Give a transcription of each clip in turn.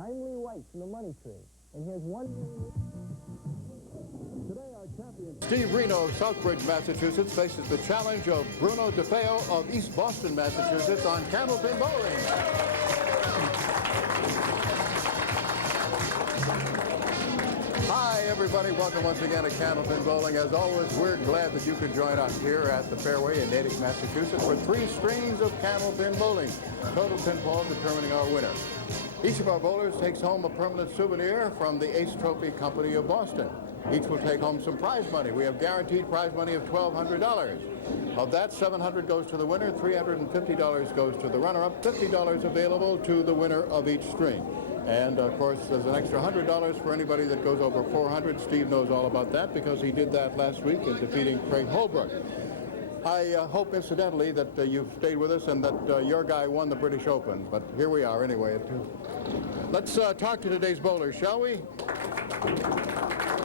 timely white from the money tree. And here's one. Today our champion, Steve Renaud of Southbridge, Massachusetts, faces the challenge of Bruno DeFeo of East Boston, Massachusetts, on candlepin bowling. Hi, everybody. Welcome once again to Candlepin Bowling. As always, we're glad that you could join us here at the Fairway in Natick, Massachusetts, for 3 strings of candlepin bowling. Total pinfall determining our winner. Each of our bowlers takes home a permanent souvenir from the Ace Trophy Company of Boston. Each will take home some prize money. We have guaranteed prize money of $1,200. Of that, $700 goes to the winner, $350 goes to the runner-up, $50 available to the winner of each string. And, of course, there's an extra $100 for anybody that goes over 400. Steve knows all about that because he did that last week in defeating Craig Holbrook. I hope, incidentally, that you've stayed with us and that your guy won the British Open. But here we are anyway. Let's talk to today's bowlers, shall we?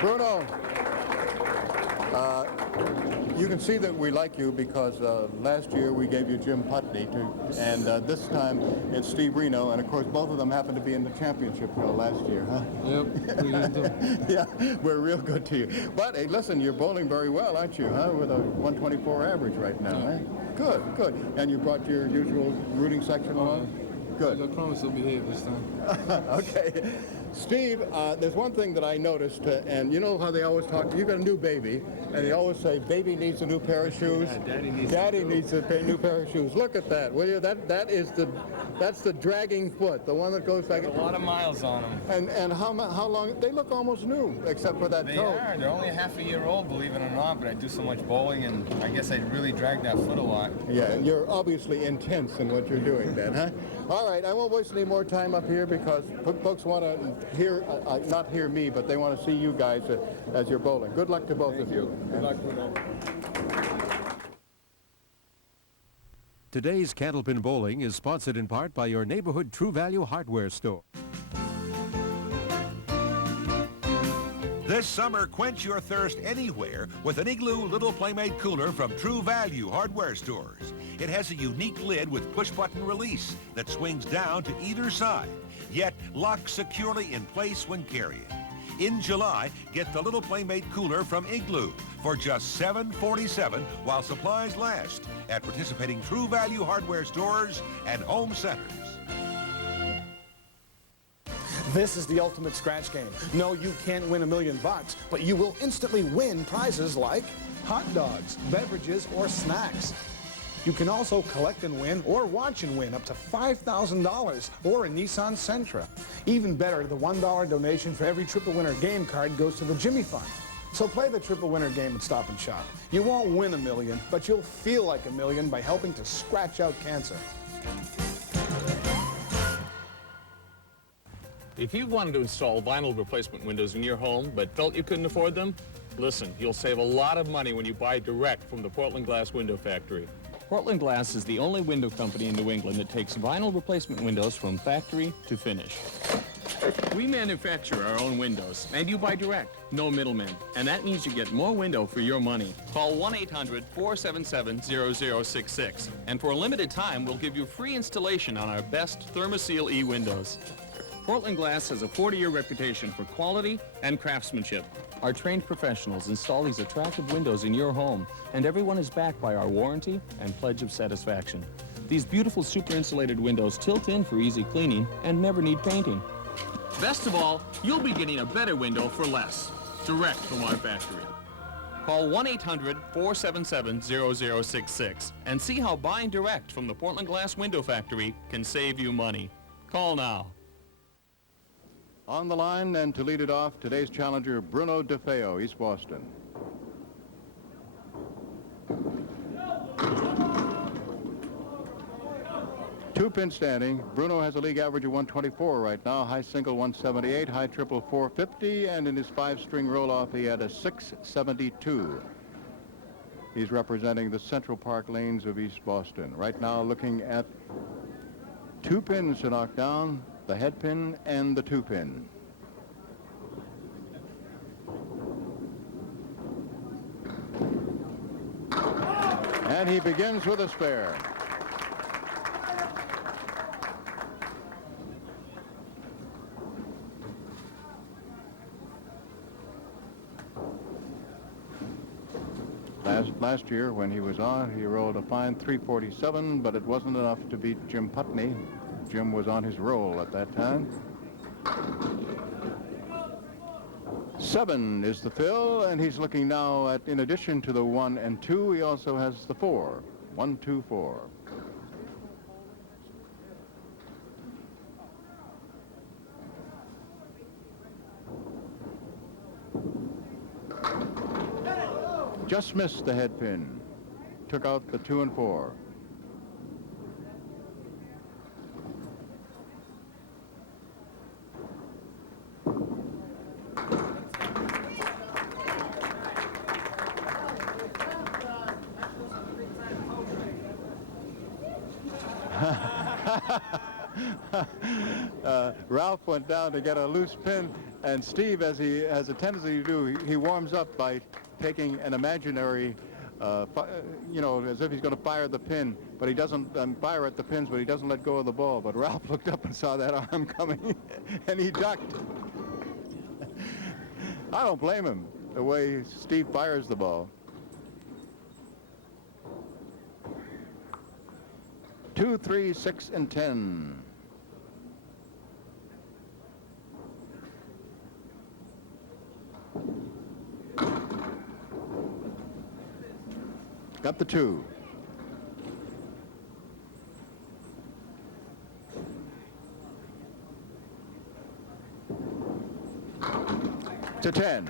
Bruno, you can see that we like you because last year we gave you Jim Putney, and this time it's Steve Renaud, and of course both of them happened to be in the championship last year, huh? Yep, we did too. Yeah, we're real good to you. But hey, listen, you're bowling very well, aren't you, huh? With a 124 average right now, eh? Good, good. And you brought your usual rooting section along? Good. I promise I'll behave this time. Okay. Steve, there's one thing that I noticed, and you know how they always talk, you got a new baby, and they always say, baby needs a new pair of shoes. Yeah, Daddy needs a new pair of shoes. Look at that, will you? That's the dragging foot, the one that goes like a lot of miles on them. And how long? They look almost new, except for that toe. They are. They're only half a year old, believe it or not, but I do so much bowling, and I guess I really drag that foot a lot. Yeah, and you're obviously intense in what you're doing then, huh? All right, I won't waste any more time up here because folks want to hear, not hear me, but they want to see you guys as you're bowling. Good luck to both of you. Good luck, Bruno. Today's Candlepin Bowling is sponsored in part by your neighborhood True Value hardware store. This summer, quench your thirst anywhere with an Igloo Little Playmate Cooler from True Value hardware stores. It has a unique lid with push-button release that swings down to either side, yet locks securely in place when carrying. In July, get the Little Playmate Cooler from Igloo for just $7.47 while supplies last at participating True Value hardware stores and home centers. This is the ultimate scratch game. No, you can't win $1 million, but you will instantly win prizes like hot dogs, beverages, or snacks. You can also collect and win or watch and win up to $5,000 or a Nissan Sentra. Even better, the $1 donation for every Triple Winner game card goes to the Jimmy Fund. So play the Triple Winner game at Stop and Shop. You won't win $1 million, but you'll feel like $1 million by helping to scratch out cancer. If you wanted to install vinyl replacement windows in your home but felt you couldn't afford them, listen, you'll save a lot of money when you buy direct from the Portland Glass Window Factory. Portland Glass is the only window company in New England that takes vinyl replacement windows from factory to finish. We manufacture our own windows, and you buy direct, no middlemen. And that means you get more window for your money. Call 1-800-477-0066. And for a limited time, we'll give you free installation on our best Thermoseal E windows. Portland Glass has a 40-year reputation for quality and craftsmanship. Our trained professionals install these attractive windows in your home, and everyone is backed by our warranty and pledge of satisfaction. These beautiful super insulated windows tilt in for easy cleaning and never need painting. Best of all, you'll be getting a better window for less, direct from our factory. Call 1-800-477-0066 and see how buying direct from the Portland Glass Window Factory can save you money. Call now. On the line and to lead it off, today's challenger, Bruno DeFeo, East Boston. Two pin standing. Bruno has a league average of 124 right now, high single 178, high triple 450, and in his 5-string roll-off he had a 672. He's representing the Central Park lanes of East Boston. Right now looking at 2 pins to knock down, the head pin and the 2 pin. And he begins with a spare. Last year when he was on, he rolled a fine 347, but it wasn't enough to beat Jim Putney. Jim was on his roll at that time. 7 is the fill, and he's looking now at, in addition to the 1 and 2, he also has the 4. 1, 2, 4. Just missed the head pin. Took out the 2 and 4. Ralph went down to get a loose pin, and Steve, as he has a tendency to do, he warms up by taking an imaginary, you know, as if he's going to fire the pin, but he doesn't fire at the pins, but he doesn't let go of the ball. But Ralph looked up and saw that arm coming, and he ducked. I don't blame him, the way Steve fires the ball. 2, 3, 6, and 10. Got the 2. To 10.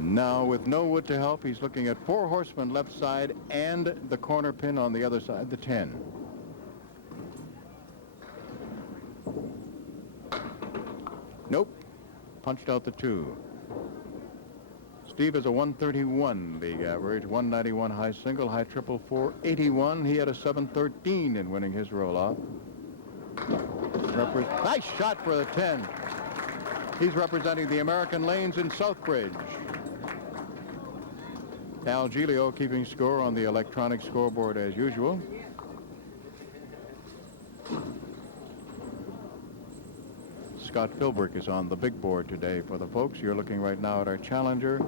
Now, with no wood to help, he's looking at 4 horsemen left side and the corner pin on the other side, the 10. Nope. Punched out the 2. Steve has a 131 league average, 191 high single, high triple, 481. He had a 713 in winning his roll-off. Nice shot for the 10. He's representing the American lanes in Southbridge. Al Giglio keeping score on the electronic scoreboard as usual. Scott Philbrick is on the big board today for the folks. You're looking right now at our challenger,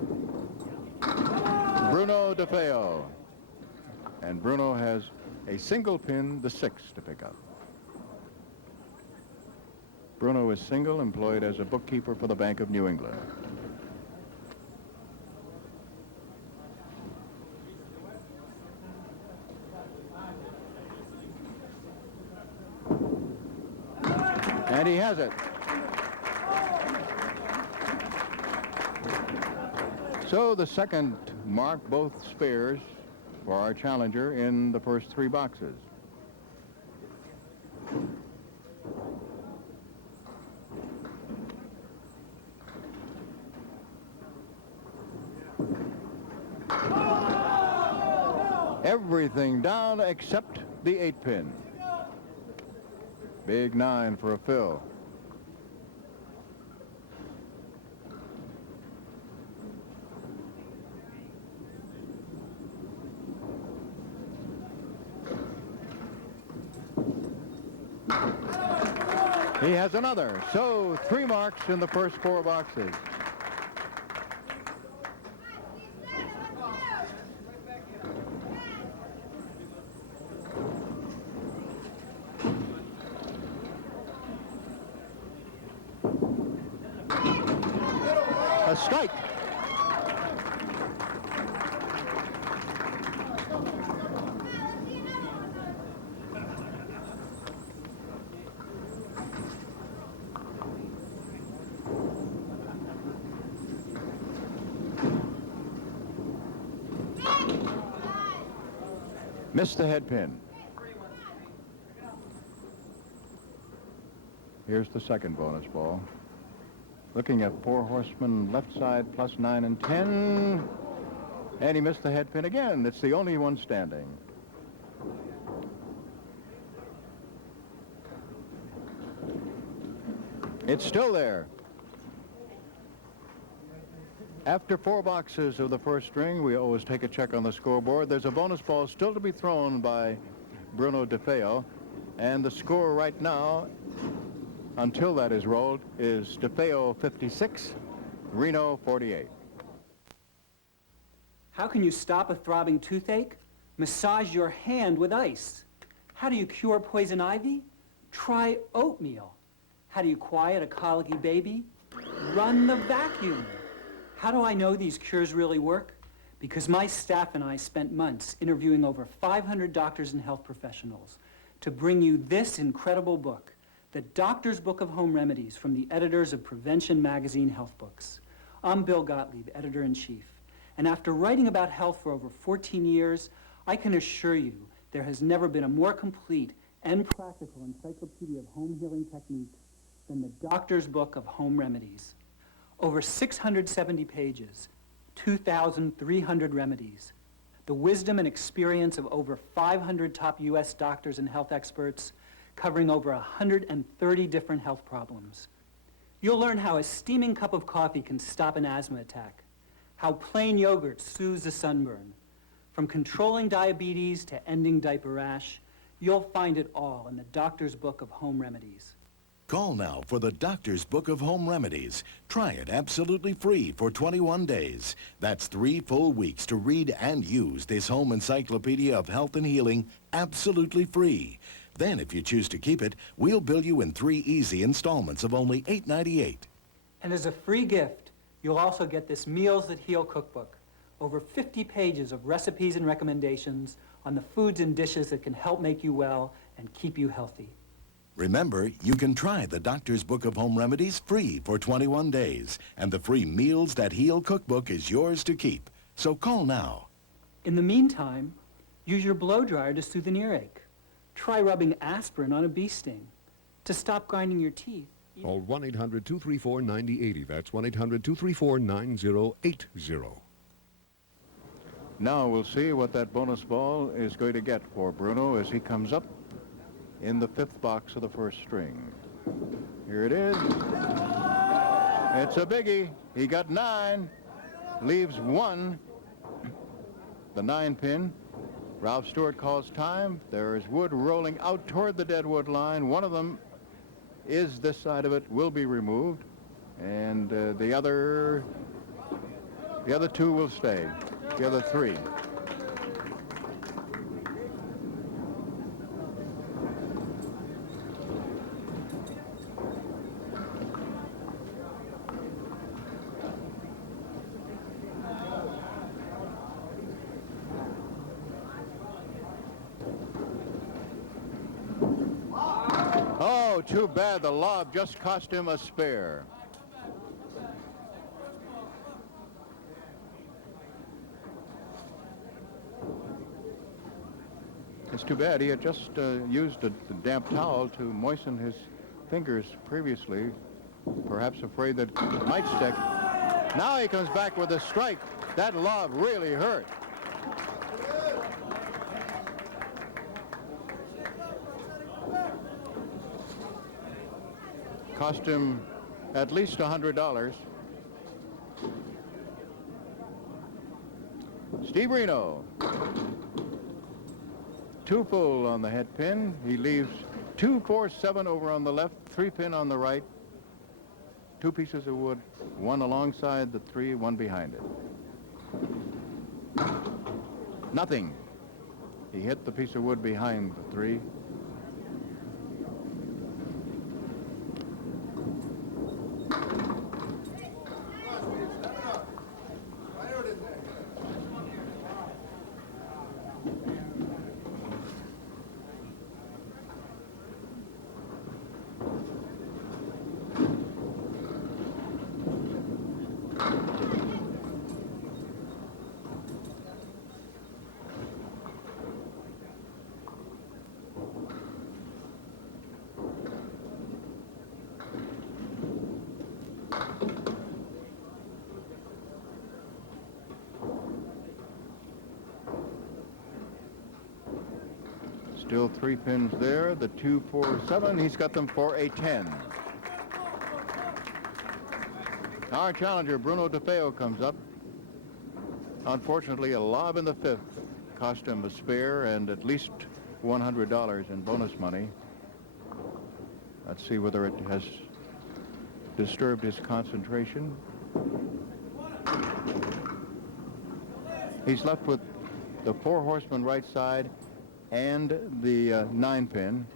Bruno DeFeo. And Bruno has a single pin, the 6, to pick up. Bruno is single, employed as a bookkeeper for the Bank of New England. And he has it. So the second mark, both spares for our challenger in the first 3 boxes. Everything down except the 8 pin. Big 9 for a fill. He has another. So 3 marks in the first 4 boxes. A strike. Missed the head pin. Here's the second bonus ball. Looking at 4 horsemen left side, plus 9 and 10. And he missed the head pin again. It's the only one standing. It's still there. After 4 boxes of the first string, we always take a check on the scoreboard. There's a bonus ball still to be thrown by Bruno DeFeo. And the score right now, until that is rolled, is DeFeo 56, Renaud 48. How can you stop a throbbing toothache? Massage your hand with ice. How do you cure poison ivy? Try oatmeal. How do you quiet a colicky baby? Run the vacuum. How do I know these cures really work? Because my staff and I spent months interviewing over 500 doctors and health professionals to bring you this incredible book, The Doctor's Book of Home Remedies, from the editors of Prevention Magazine Health Books. I'm Bill Gottlieb, editor-in-chief. And after writing about health for over 14 years, I can assure you there has never been a more complete and practical encyclopedia of home healing techniques than the Doctor's Book of Home Remedies. Over 670 pages, 2,300 remedies, the wisdom and experience of over 500 top U.S. doctors and health experts covering over 130 different health problems. You'll learn how a steaming cup of coffee can stop an asthma attack, how plain yogurt soothes a sunburn. From controlling diabetes to ending diaper rash, you'll find it all in the Doctor's Book of Home Remedies. Call now for the Doctor's Book of Home Remedies. Try it absolutely free for 21 days. That's 3 full weeks to read and use this home encyclopedia of health and healing absolutely free. Then, if you choose to keep it, we'll bill you in 3 easy installments of only $8.98. And as a free gift, you'll also get this Meals That Heal cookbook. Over 50 pages of recipes and recommendations on the foods and dishes that can help make you well and keep you healthy. Remember, you can try the Doctor's Book of Home Remedies free for 21 days, and the free Meals That Heal cookbook is yours to keep. So call now. In the meantime, use your blow dryer to soothe an earache. Try rubbing aspirin on a bee sting. To stop grinding your teeth. Call 1-800-234-9080. That's 1-800-234-9080. Now we'll see what that bonus ball is going to get for Bruno as he comes up in the 5th box of the first string. Here it is. It's a biggie. He got 9, leaves 1. The 9-pin. Ralph Stewart calls time. There is wood rolling out toward the deadwood line. One of them is this side of it, will be removed, and the other 2 will stay. The other 3. Oh, too bad. The lob just cost him a spare. It's too bad. He had just used a damp towel to moisten his fingers previously, perhaps afraid that it might stick. Now he comes back with a strike. That lob really hurt. Cost him at least $100. Steve Renaud. 2 full on the head pin. He leaves 2, 4, 7 over on the left, 3 pin on the right. 2 pieces of wood, 1 alongside the 3, 1 behind it. Nothing. He hit the piece of wood behind the 3. Still 3 pins there. The 2, 4, 7. He's got them for a 10. Our challenger, Bruno DeFeo, comes up. Unfortunately, a lob in the fifth cost him a spare and at least $100 in bonus money. Let's see whether it has disturbed his concentration. He's left with the 4 horseman right side and the 9-pin.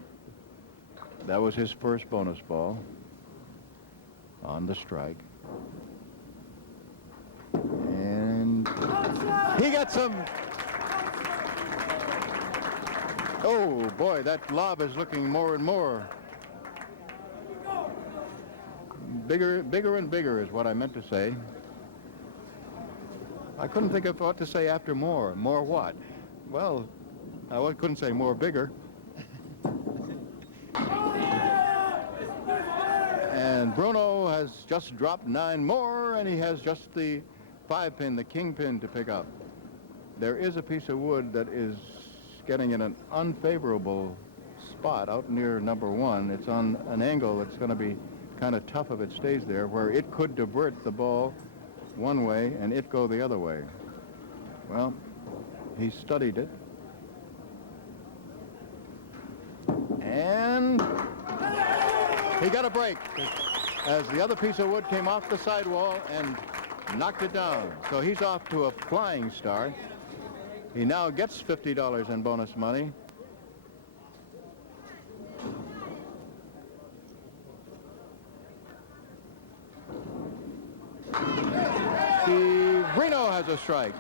That was his first bonus ball on the strike. And he got some. Oh boy, that lob is looking more and more. Bigger and bigger is what I meant to say. I couldn't think of what to say after more. More what? Well, I couldn't say more bigger. And Bruno has just dropped 9 more, and he has just the 5-pin, the king pin, to pick up. There is a piece of wood that is getting in an unfavorable spot out near number 1. It's on an angle that's going to be kind of tough if it stays there, where it could divert the ball one way and it go the other way. Well, he studied it. And he got a break as the other piece of wood came off the sidewall and knocked it down. So he's off to a flying start. He now gets $50 in bonus money. Renaud has a strike.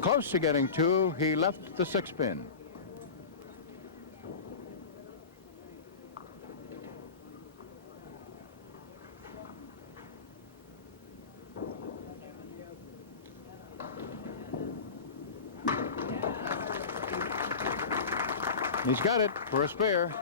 Close to getting 2. He left the 6-pin. He's got it for a spare.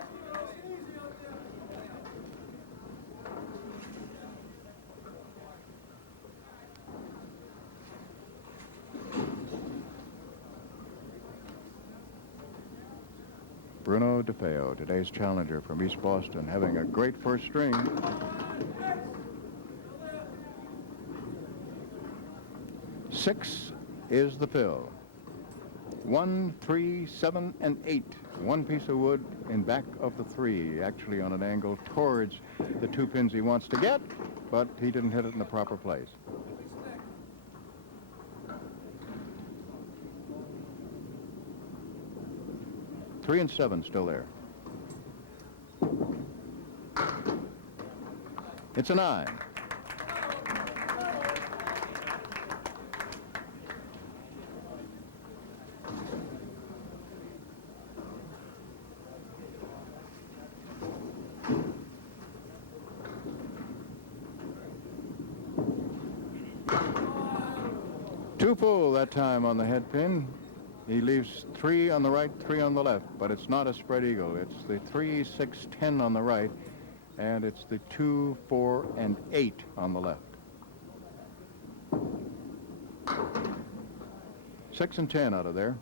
Bruno DeFeo, today's challenger from East Boston, having a great first string. Six is the fill. 1, 3, 7, and 8. One piece of wood in back of the 3, actually on an angle towards the 2 pins he wants to get, but he didn't hit it in the proper place. Three and 7 still there. It's a 9. Two full that time on the head pin. He leaves 3 on the right, 3 on the left, but it's not a spread eagle. It's the 3, 6, 10 on the right, and it's the 2, 4, and 8 on the left. 6 and 10 out of there.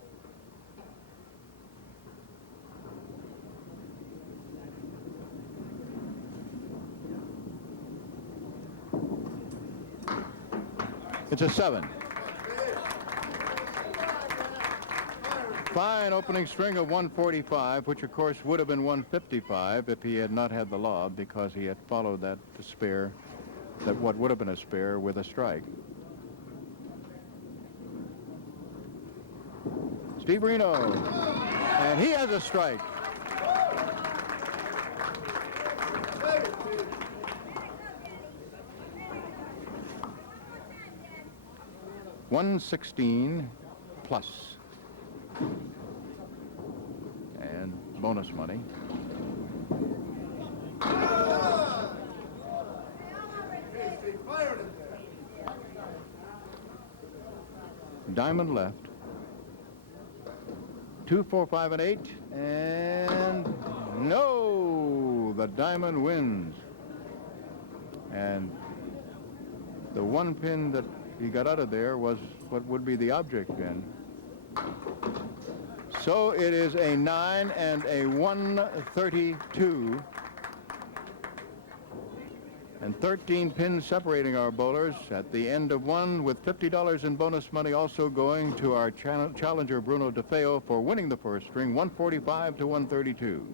It's a 7. Fine opening string of 145, which of course would have been 155 if he had not had the lob, because he had followed that spare, that what would have been a spare, with a strike. Steve Renaud, and he has a strike. $116 plus. And bonus money. Diamond left. 2, 4, 5, and 8. And No, the diamond wins. And the one pin that he got out of there was what would be the object pin. So it is a 9 and a 132. And 13 pins separating our bowlers at the end of one, with $50 in bonus money also going to our challenger Bruno DeFeo for winning the first string, 145 to 132.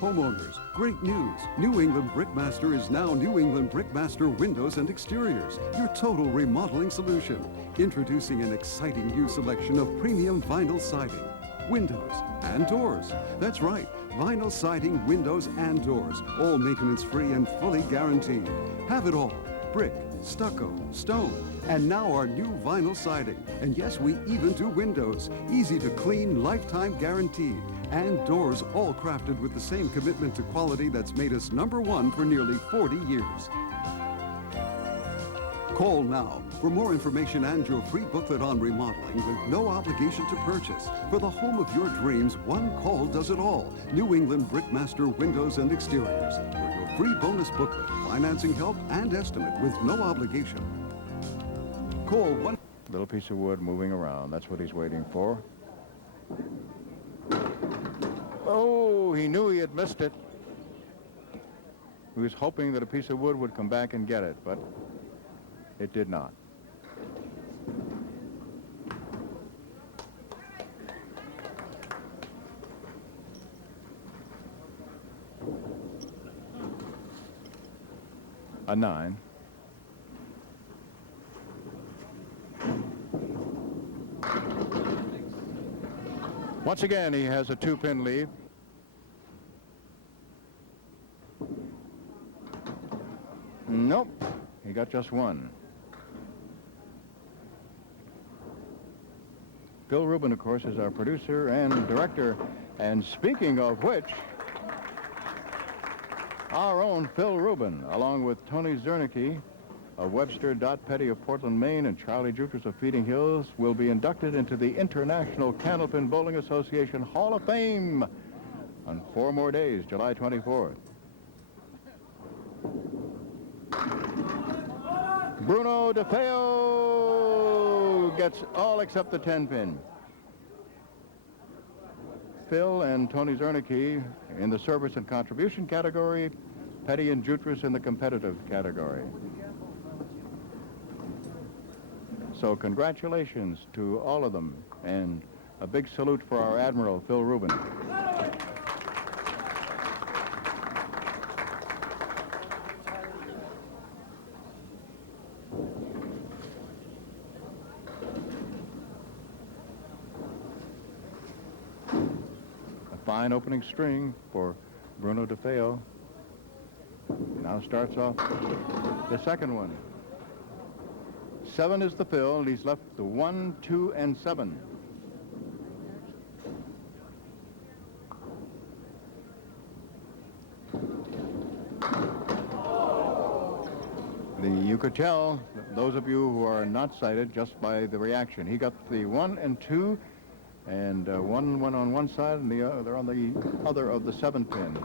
Homeowners, great news. New England Brickmaster is now New England Brickmaster Windows and Exteriors, your total remodeling solution. Introducing an exciting new selection of premium vinyl siding, windows, and doors. That's right, vinyl siding, windows, and doors, all maintenance-free and fully guaranteed. Have it all: brick, stucco, stone, and now our new vinyl siding. And yes, we even do windows. Easy to clean, lifetime guaranteed. And doors, all crafted with the same commitment to quality that's made us #1 for nearly 40 years. Call now for more information and your free booklet on remodeling with no obligation to purchase. For the home of your dreams, one call does it all. New England Brickmaster Windows and Exteriors. For your free bonus booklet, financing help, and estimate with no obligation. Call one. Little piece of wood moving around. That's what he's waiting for. Oh, he knew he had missed it. He was hoping that a piece of wood would come back and get it, but it did not. A 9. Once again, he has a 2-pin lead. Nope, he got just one. Phil Rubin, of course, is our producer and director. And speaking of which, our own Phil Rubin, along with Tony Zernicke of Webster, Dot Petty of Portland, Maine, and Charlie Jutras of Feeding Hills, will be inducted into the International Candlepin Bowling Association Hall of Fame on 4 more days, July 24th. Bruno DeFeo gets all except the 10-pin. Phil and Tony Zernicke in the service and contribution category, Petty and Jutras in the competitive category. So congratulations to all of them, and a big salute for our Admiral, Phil Rubin. A fine opening string for Bruno DeFeo. Now starts off the second one. 7 is the fill, and he's left the 1, 2, and 7. You could tell, those of you who are not sighted, just by the reaction. He got the 1 and 2, and one went on one side and the other on the other of the 7-pin.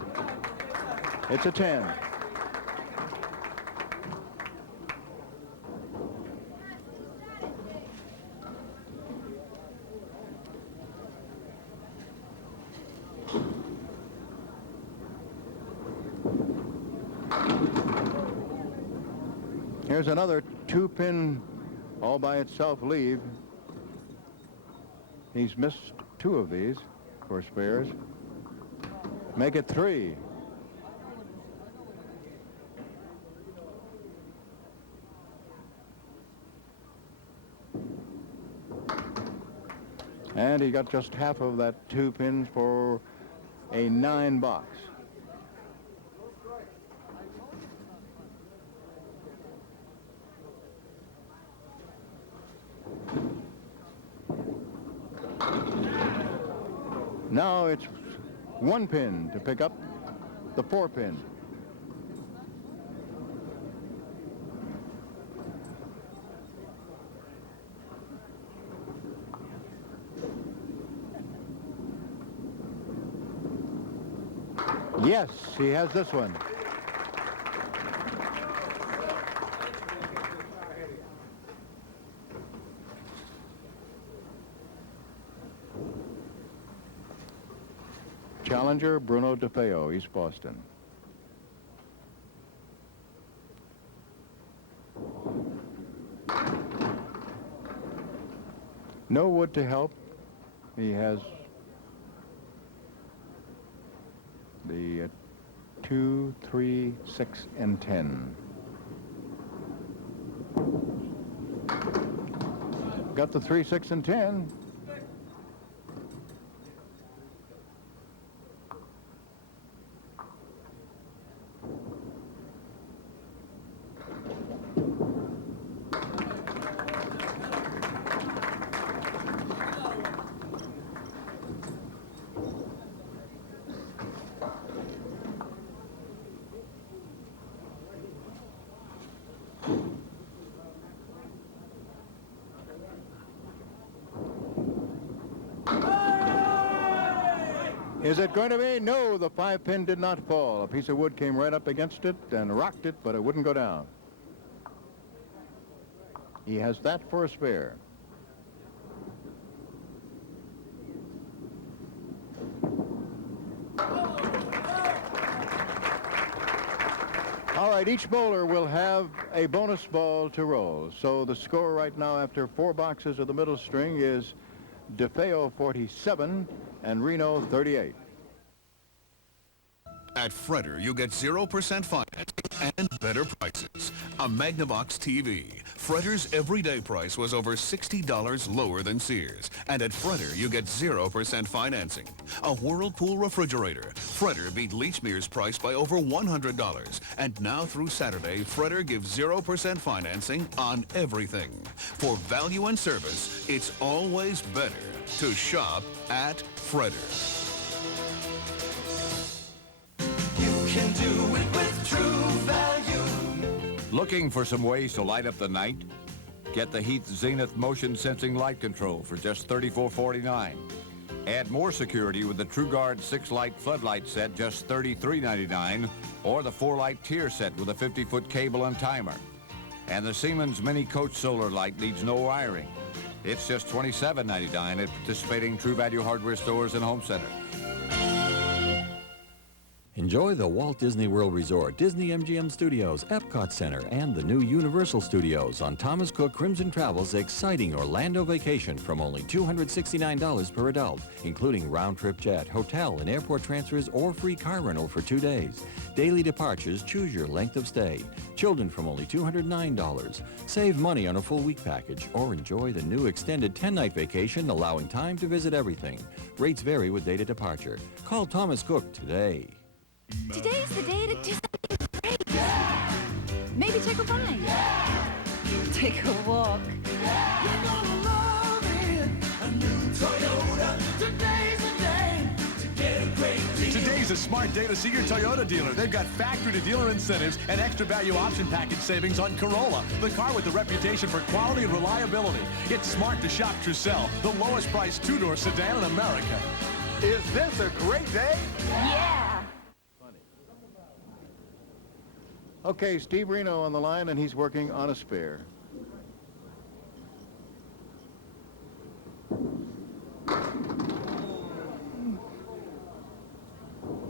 It's a 10. Here's another 2-pin all by itself leave. He's missed 2 of these for spares. Make it 3. And he got just half of that 2 pins for a 9 box. Now it's 1 pin to pick up the 4-pin. Yes, he has this one. Challenger, Bruno DeFeo, East Boston. No wood to help. He has the 2, 3, 6, and 10. Got the 3, 6, and 10. Is it going to be? No, the 5-pin did not fall. A piece of wood came right up against it and rocked it, but it wouldn't go down. He has that for a spare. All right, each bowler will have a bonus ball to roll. So the score right now after 4 boxes of the middle string is DeFeo 47 and Renaud 38. At Fredder, you get 0% financing and better prices. A Magnavox TV. Fredder's everyday price was over $60 lower than Sears. And at Fredder, you get 0% financing. A Whirlpool refrigerator. Fredder beat Lechmere's price by over $100. And now through Saturday, Fredder gives 0% financing on everything. For value and service, it's always better to shop at Fredder. Can do it with True Value. Looking for some ways to light up the night? Get the Heath Zenith Motion Sensing Light Control for just $34.49. Add more security with the TrueGuard 6-light floodlight set, just $33.99, or the 4-light tier set with a 50-foot cable and timer. And the Siemens Mini Coach Solar Light needs no wiring. It's just $27.99 at participating True Value hardware stores and home centers. Enjoy the Walt Disney World Resort, Disney MGM Studios, Epcot Center, and the new Universal Studios on Thomas Cook Crimson Travel's exciting Orlando vacation from only $269 per adult, including round-trip jet, hotel, and airport transfers or free car rental for 2 days. Daily departures, choose your length of stay. Children from only $209. Save money on a full week package or enjoy the new extended 10-night vacation allowing time to visit everything. Rates vary with date of departure. Call Thomas Cook today. Today's the day to do something great. Yeah. Maybe take a ride. Yeah. Take a walk. Yeah. You're gonna love it. A new Toyota. Today's the day to get a great deal. Today's a smart day to see your Toyota dealer. They've got factory-to-dealer incentives and extra value option package savings on Corolla, the car with the reputation for quality and reliability. It's smart to shop Trussell, the lowest priced 2-door sedan in America. Is this a great day? Yeah. Okay, Steve Renaud on the line, and he's working on a spare.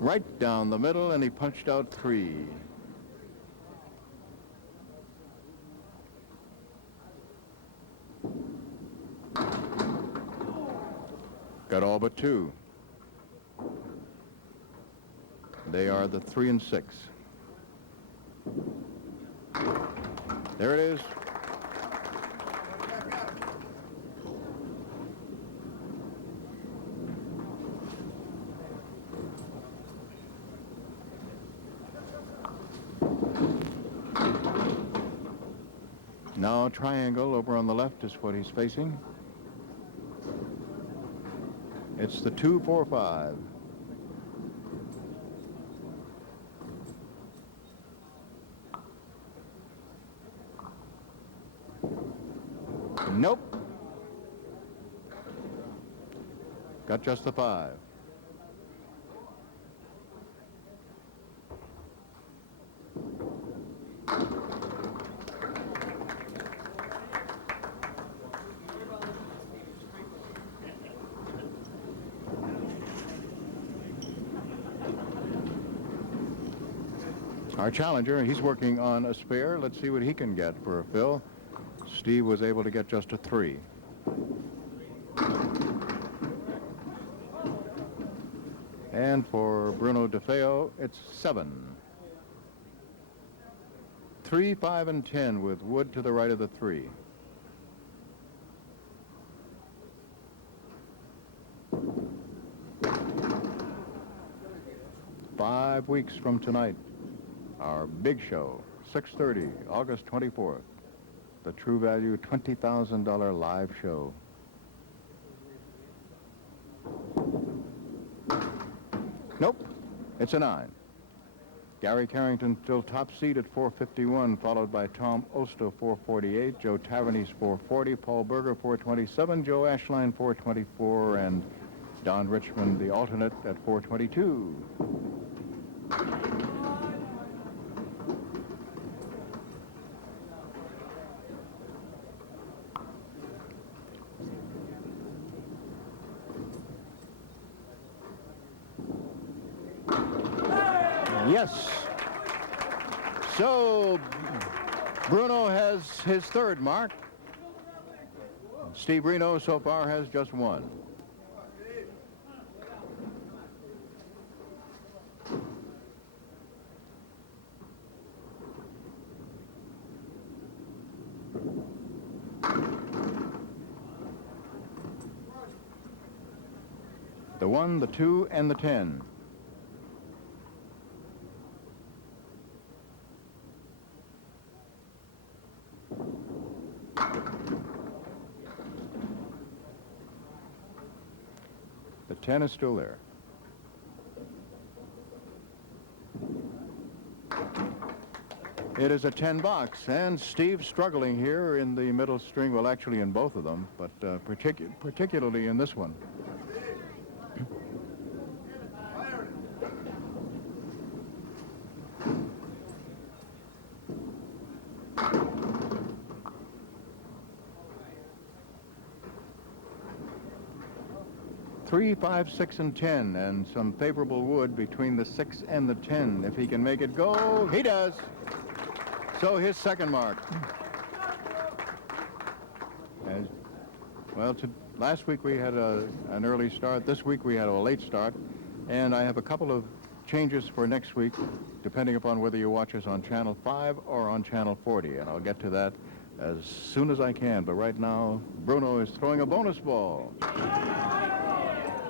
Right down the middle, and he punched out 3. Got all but 2. They are the 3 and 6. There it is. Now triangle over on the left is what he's facing. It's the 2, 4, 5. Nope. Got just the 5. Our challenger, he's working on a spare. Let's see what he can get for a fill. Steve was able to get just a 3. And for Bruno DeFeo, it's 7. 3, 5, and 10 with wood to the right of the 3. Five weeks from tonight, our big show, 6:30, August 24th, the True Value $20,000 live show. Nope, it's a 9. Gary Carrington still top seed at 451, followed by Tom Osto, 448, Joe Tavernese, 440, Paul Berger, 427, Joe Ashline, 424, and Don Richmond, the alternate, at 422. Yes. So Bruno has his 3rd mark. Steve Renaud so far has just 1. The 1, the 2, and the 10. The 10 is still there. It is a 10 box, and Steve's struggling here in the middle string, well, actually in both of them, but particularly in this one. Three, 5, 6, and 10, and some favorable wood between the 6 and the 10. If he can make it go, he does. So his 2nd mark. Last week we had an early start. This week we had a late start, and I have a couple of changes for next week, depending upon whether you watch us on Channel 5 or on Channel 40, and I'll get to that as soon as I can. But right now, Bruno is throwing a bonus ball.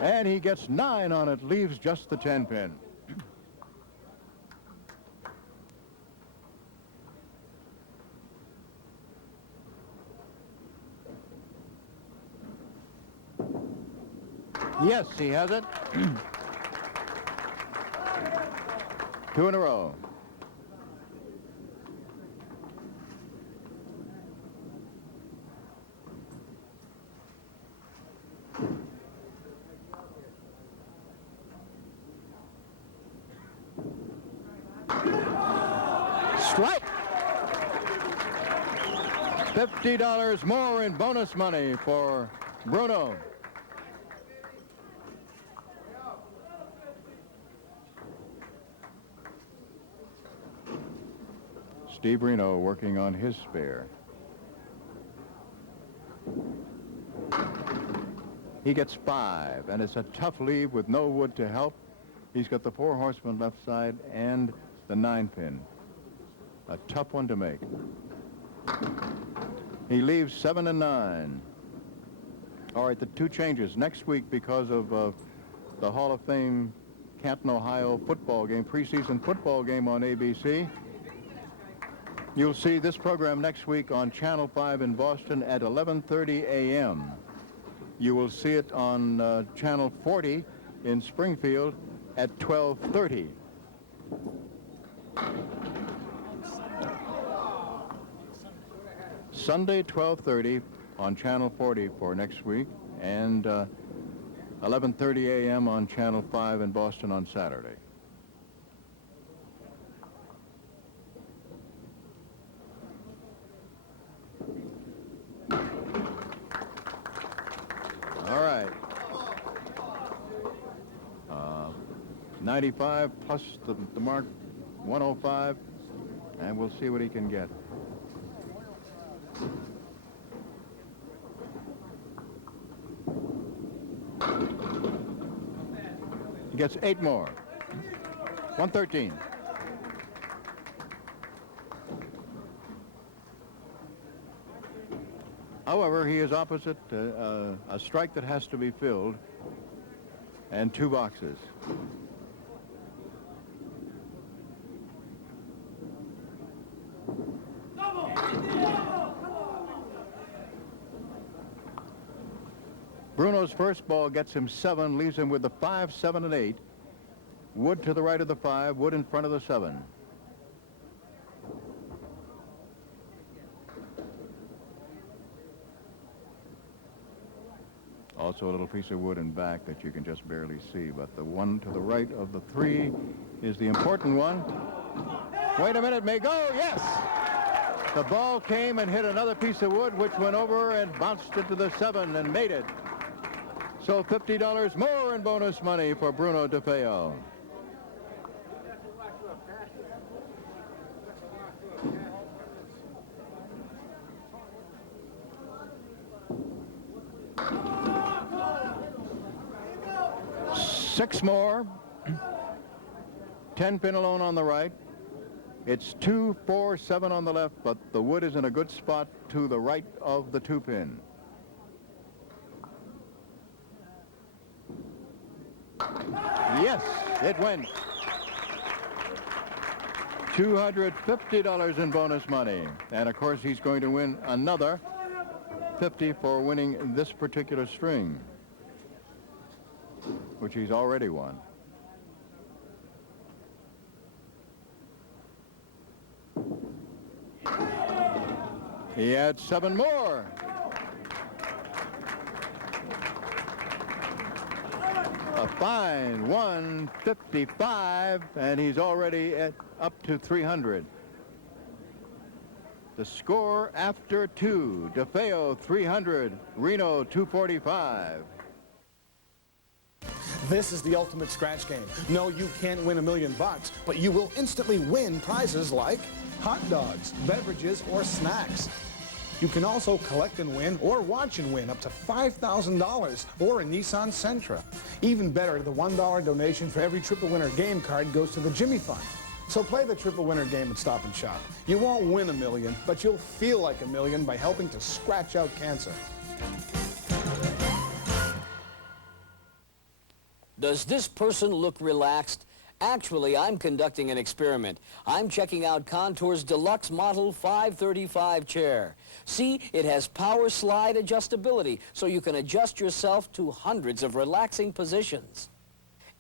And he gets 9 on it, leaves just the 10 pin. Yes, he has it. 2 in a row. Strike! $50 more in bonus money for Bruno. Steve Renaud working on his spare. He gets 5, and it's a tough leave with no wood to help. He's got the 4 horsemen left side and the 9 pin. A tough one to make. He leaves 7 and 9. All right, the 2 changes. Next week, because of the Hall of Fame Canton, Ohio football game, preseason football game on ABC, you'll see this program next week on Channel 5 in Boston at 11:30 a.m. You will see it on Channel 40 in Springfield at 12:30. Sunday, 12:30 on Channel 40 for next week, and 11:30 a.m. on Channel 5 in Boston on Saturday. All right. 95 plus the mark 105, and we'll see what he can get. He gets 8 more. 113. However, he is opposite a strike that has to be filled and 2 boxes. Bruno's first ball gets him 7, leaves him with the 5, 7, and 8. Wood to the right of the 5, Wood in front of the 7. Also a little piece of wood in back that you can just barely see, but the one to the right of the 3 is the important one. Wait a minute, may go, yes! The ball came and hit another piece of wood, which went over and bounced into the 7 and made it. So $50 more in bonus money for Bruno DeFeo. Six more. 10 pin alone on the right. It's 2, 4, 7 on the left, but the wood is in a good spot to the right of the 2 pin. Yes, it went. $250 in bonus money. And of course, he's going to win another 50 for winning this particular string, which he's already won. He had 7 more. A fine 155, and he's already up to 300. The score after 2, DeFeo 300, Renaud 245. This is the ultimate scratch game. No, you can't win $1 million, but you will instantly win prizes like hot dogs, beverages, or snacks. You can also collect and win or watch and win up to $5,000 or a Nissan Sentra. Even better, the $1 donation for every Triple Winner game card goes to the Jimmy Fund. So play the Triple Winner game at Stop and Shop. You won't win $1 million, but you'll feel like $1 million by helping to scratch out cancer. Does this person look relaxed? Actually, I'm conducting an experiment. I'm checking out Contour's Deluxe Model 535 chair. See, it has power slide adjustability, so you can adjust yourself to hundreds of relaxing positions.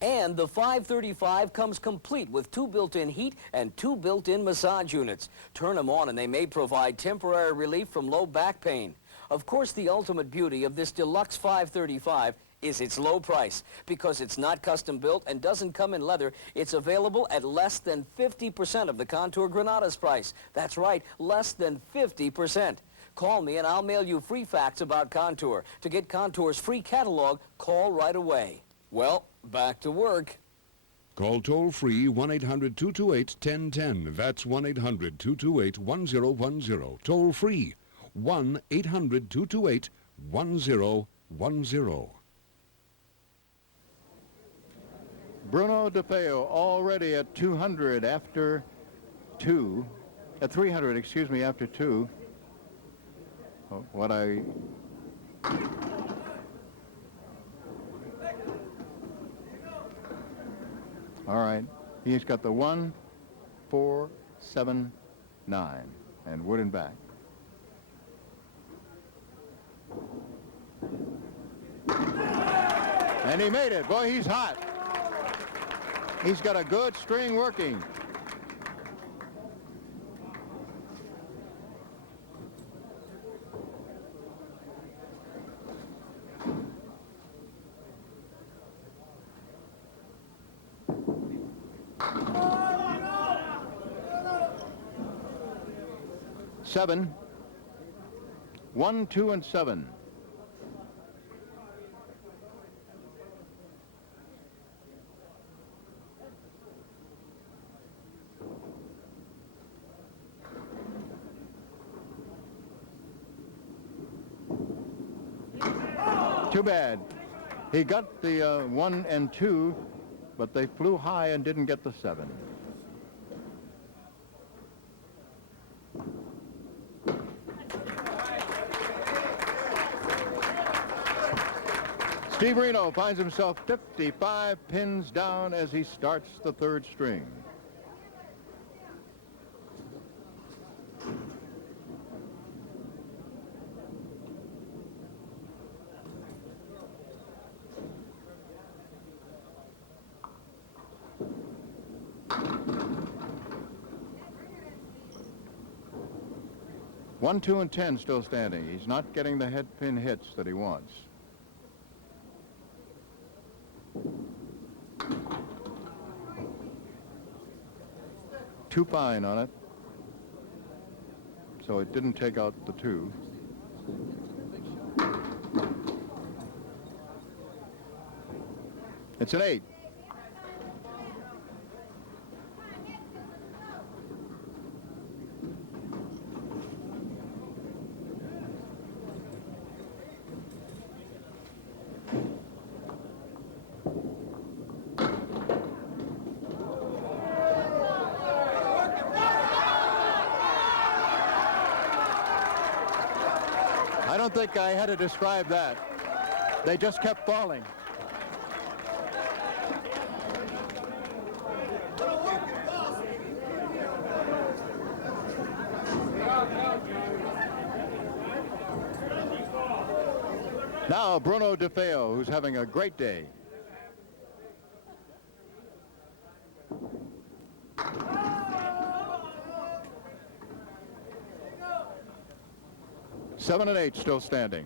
And the 535 comes complete with 2 built-in heat and 2 built-in massage units. Turn them on and they may provide temporary relief from low back pain. Of course, the ultimate beauty of this Deluxe 535 is its low price. Because it's not custom built and doesn't come in leather, it's available at less than 50% of the Contour Granada's price. That's right, less than 50%. Call me and I'll mail you free facts about Contour. To get Contour's free catalog, call right away. Well, back to work. Call toll-free 1-800-228-1010. That's 1-800-228-1010. Toll-free 1-800-228-1010. Bruno DeFeo already at 200 after 2, at 300, excuse me, after 2. What I... All right, he's got the 1, 4, 7, 9, and wood and back. And he made it. Boy, he's hot. He's got a good string working. Seven. 1, 2, and 7. Too bad. He got the 1 and 2, but they flew high and didn't get the 7. Steve Renaud finds himself 55 pins down as he starts the 3rd string. One, 2, and 10 still standing. He's not getting the head pin hits that he wants. Too fine on it, so it didn't take out the 2. It's an 8. I don't think I had to describe that. They just kept falling. Now Bruno DeFeo, who's having a great day. Seven and 8 still standing.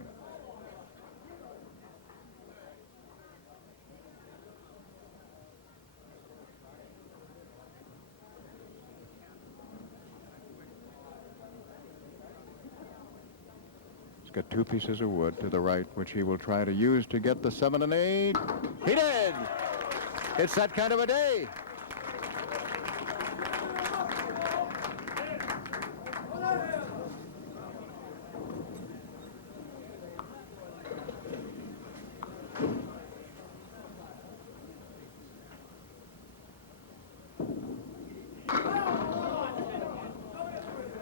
He's got 2 pieces of wood to the right, which he will try to use to get the 7 and 8. He did! It's that kind of a day.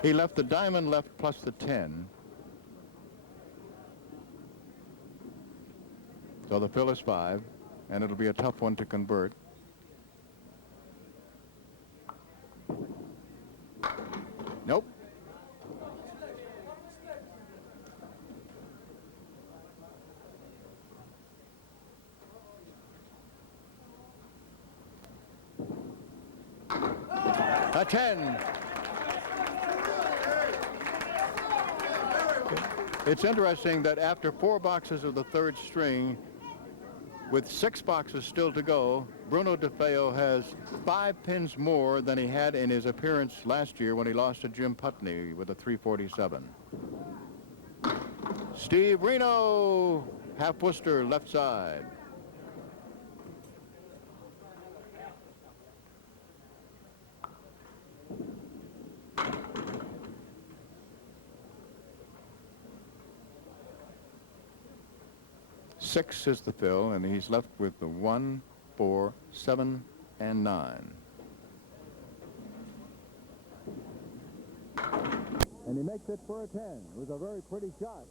He left the diamond left plus the 10. So the fill is 5, and it'll be a tough one to convert. Nope. A 10. It's interesting that after 4 boxes of the 3rd string, with 6 boxes still to go, Bruno DeFeo has 5 pins more than he had in his appearance last year when he lost to Jim Putney with a 347. Steve Renaud, half Worcester, left side. Six is the fill, and he's left with the 1, 4, 7, and 9. And he makes it for a 10. It was a very pretty shot.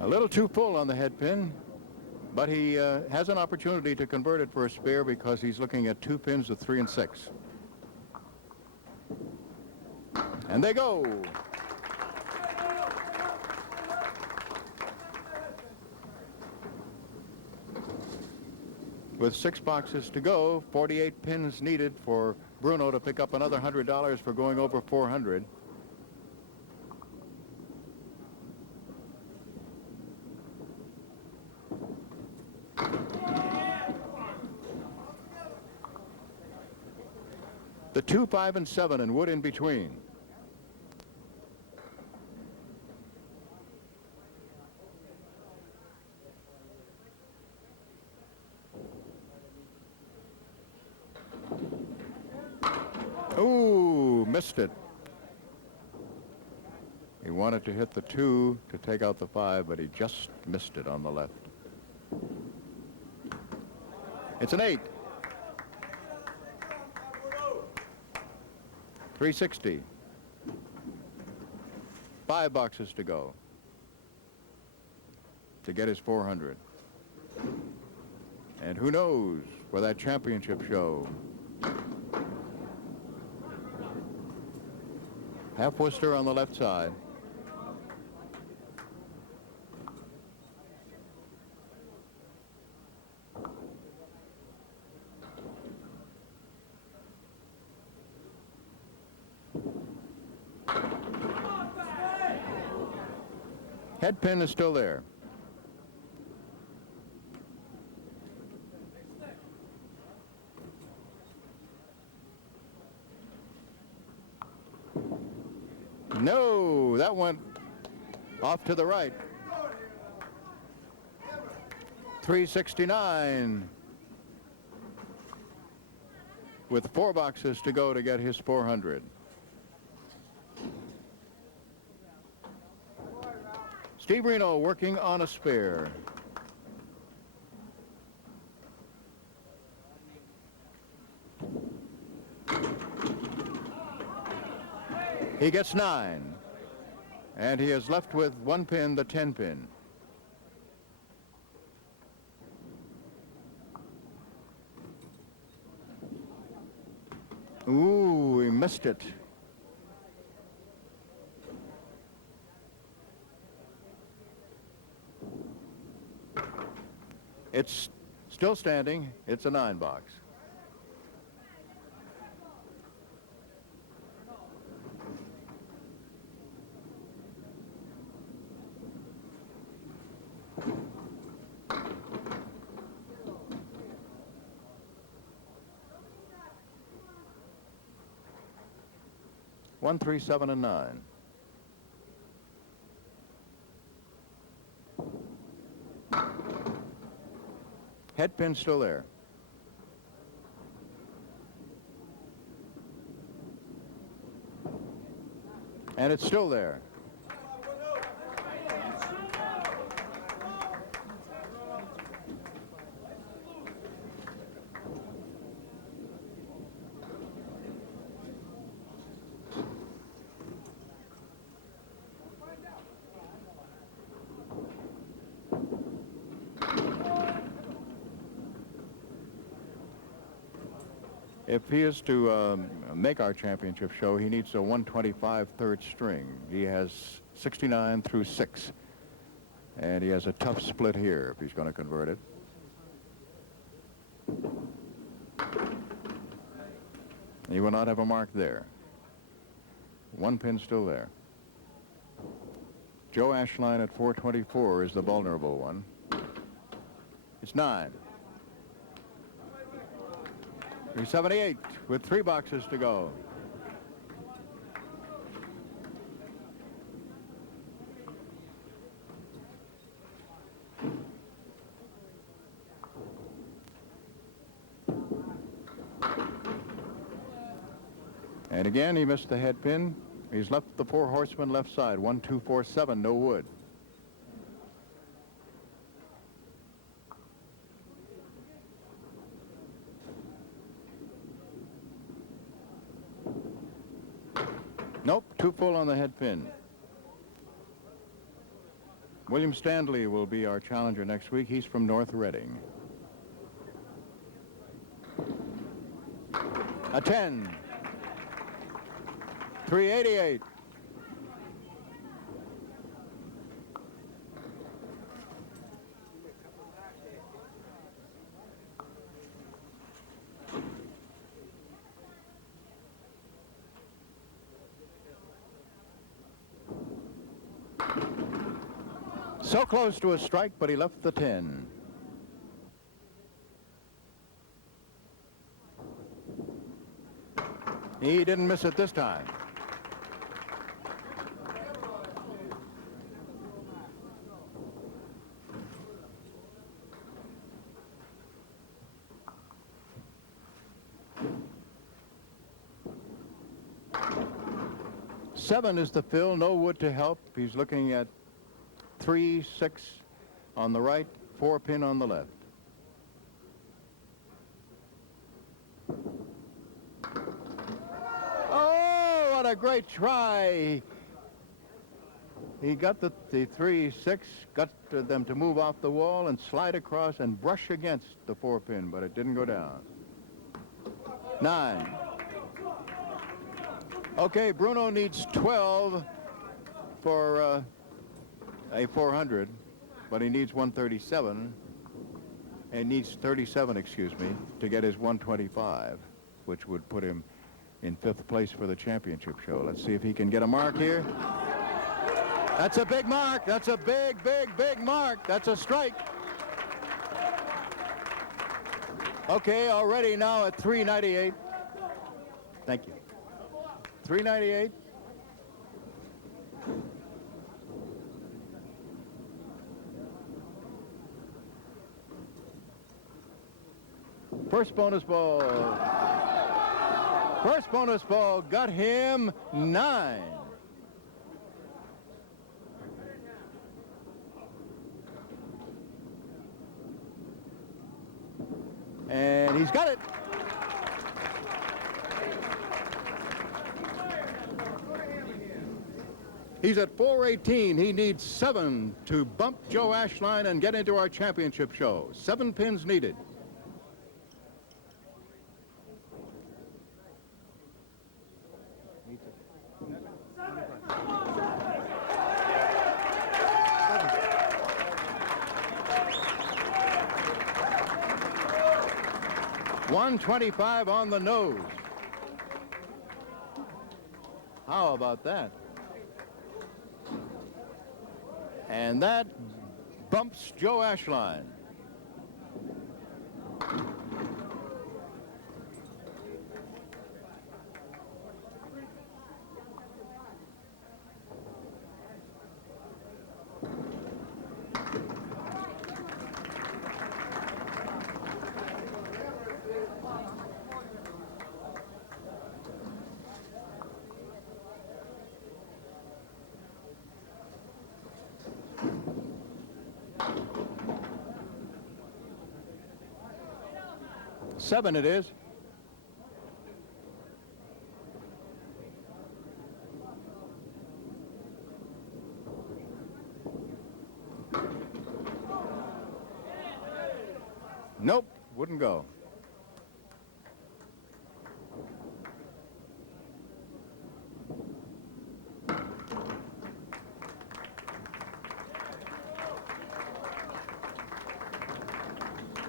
A little too full on the head pin, but he has an opportunity to convert it for a spare because he's looking at 2 pins of 3 and 6. And they go. With 6 boxes to go, 48 pins needed for Bruno to pick up another $100 for going over 400. The 2, 5, and 7 and wood in between. missed it. He wanted to hit the 2 to take out the 5, but he just missed it on the left. It's an 8. 360. 5 boxes to go to get his 400. And who knows for that championship show. Half Worcester on the left side. Head pin is still there. No, that went off to the right. 369 with 4 boxes to go to get his 400. Steve Renaud working on a spare. He gets 9, and he is left with 1 pin, the 10 pin. Ooh, he missed it. It's still standing. It's a 9 box. One, 3, 7, and 9. Head pin still there. And it's still there. If he is to make our championship show, he needs a 125 third string. He has 69 through 6. And he has a tough split here if he's going to convert it. He will not have a mark there. 1 pin still there. Joe Ashline at 424 is the vulnerable one. It's 9. 378 with 3 boxes to go. And again, he missed the head pin. He's left the 4 horsemen left side. 1, 2, 4, 7, no wood. Nope, 2 full on the head pin. William Stanley will be our challenger next week. He's from North Reading. A 10. 388. So close to a strike, but he left the 10. He didn't miss it this time. 7 is the fill, no wood to help. He's looking at 3, 6 on the right, 4 pin on the left. Oh, what a great try. He got the 3, 6, got them to move off the wall and slide across and brush against the 4 pin, but it didn't go down. 9. Okay, Bruno needs 12 for a 400, but he needs 137. And he needs 37, excuse me, to get his 125, which would put him in 5th place for the championship show. Let's see if he can get a mark here. That's a big mark. That's a big, big, big mark. That's a strike. Okay, already now at 398. Thank you. 398. First bonus ball. First bonus ball got him 9. And he's got it. He's at 418. He needs 7 to bump Joe Ashline and get into our championship show. 7 pins needed. $125 on the nose. How about that? And that bumps Joe Ashline. $7 it is. Nope, wouldn't go.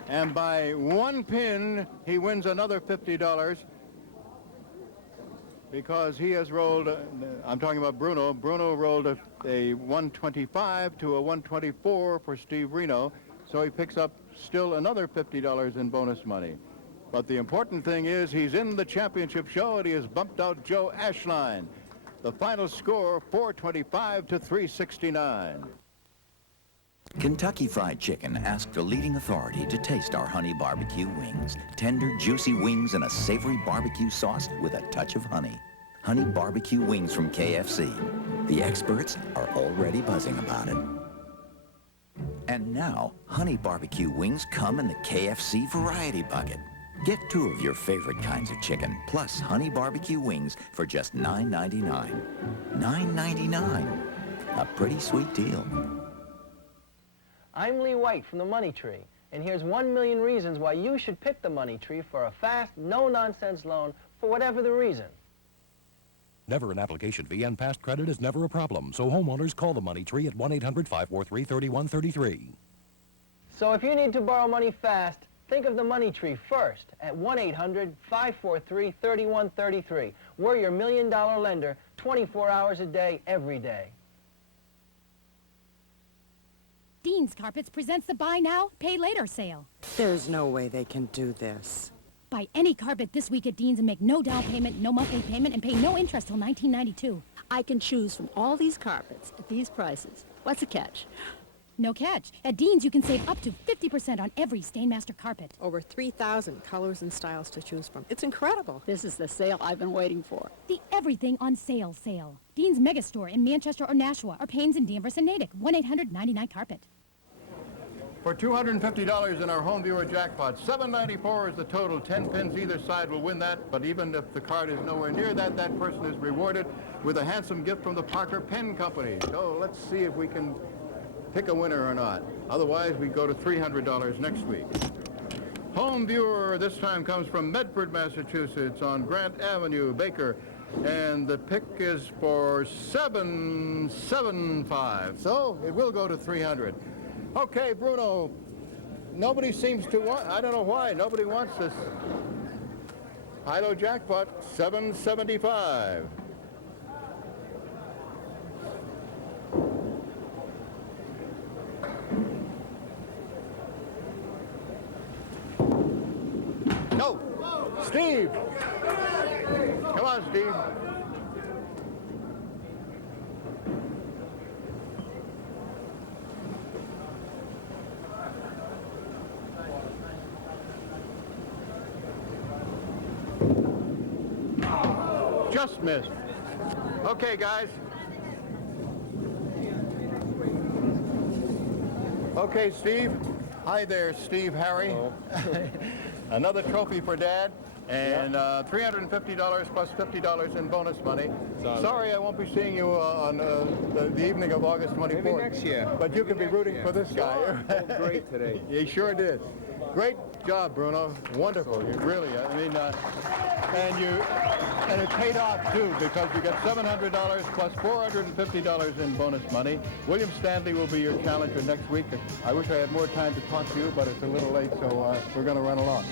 And by 1 pin, he wins another $50 because he has rolled, I'm talking about Bruno. Bruno rolled a 125 to a 124 for Steve Renaud, so he picks up still another $50 in bonus money. But the important thing is he's in the championship show and he has bumped out Joe Ashline. The final score, 425 to 369. Kentucky Fried Chicken asked a leading authority to taste our honey barbecue wings. Tender, juicy wings and a savory barbecue sauce with a touch of honey. Honey barbecue wings from KFC. The experts are already buzzing about it. And now, honey barbecue wings come in the KFC variety bucket. Get 2 of your favorite kinds of chicken, plus honey barbecue wings for just $9.99. $9.99. A pretty sweet deal. I'm Lee White from the Money Tree, and here's 1 million reasons why you should pick the Money Tree for a fast, no-nonsense loan for whatever the reason. Never an application fee, and past credit is never a problem. So homeowners call the Money Tree at 1-800-543-3133. So if you need to borrow money fast, think of the Money Tree first at 1-800-543-3133. We're your $1 million lender 24 hours a day, every day. Dean's Carpets presents the Buy Now, Pay Later sale. There's no way they can do this. Buy any carpet this week at Dean's and make no down payment, no monthly payment, and pay no interest till $19.92. I can choose from all these carpets at these prices. What's the catch? No catch. At Dean's, you can save up to 50% on every Stainmaster carpet. Over 3,000 colors and styles to choose from. It's incredible. This is the sale I've been waiting for. The everything on sale sale. Dean's Megastore in Manchester or Nashua, or Paynes in Danvers and Natick. 1-800-99-CARPET. For $250 in our home viewer jackpot, $794 is the total. 10 pins either side will win that, but even if the card is nowhere near that, that person is rewarded with a handsome gift from the Parker Pen Company. So let's see if we can pick a winner or not. Otherwise, we go to $300 next week. Home viewer this time comes from Medford, Massachusetts on Grant Avenue, Baker. And the pick is for $775. So it will go to $300. Okay, Bruno, nobody seems to want, I don't know why, nobody wants this. Hilo jackpot, $775. No, Steve. Come on, Steve. Just missed. Okay, guys. Okay, Steve. Hi there, Steve Harry. Another trophy for Dad, and $350 plus $50 in bonus money. Sorry I won't be seeing you on the evening of August 24th. Maybe next year. But you can be rooting for this guy. Great today. He sure did. Great job, Bruno. Wonderful. You really, I mean, and it paid off too, because you get $700 plus $450 in bonus money. William Stanley will be your challenger next week. I wish I had more time to talk to you, but it's a little late, so we're going to run along.